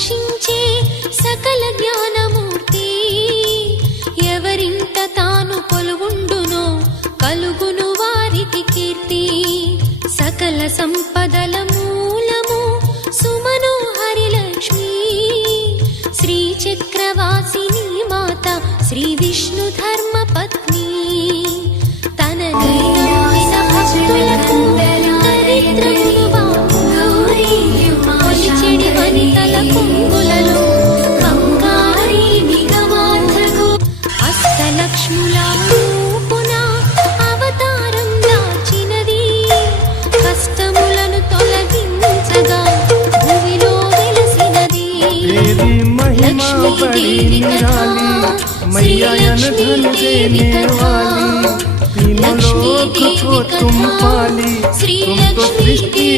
రక్షించే సకల జ్ఞానమూర్తి ఎవరింట తాను కొలువుండునో కలుగును వారికి కీర్తి సకల సంపదల మూలము సుమనోహరి లక్ష్మి శ్రీ చక్రవాసిని మాత శ్రీ విష్ణు ధర్మ పత్ని తన నమ్మిన భక్తులకు దరిద్రములు చెడి వనితల కుంగులలో బంగారీ నిగమార్గో అష్టలక్ష్ముల రూపున అవతారం దాచినది కష్టములను తొలగించగా భూమిలో వెలసినది లక్ష్మీదేవి కథ శ్రీ లక్ష్మీదేవి కథ లక్ష్మీదేవి కథ శ్రీ లక్ష్మీదేవి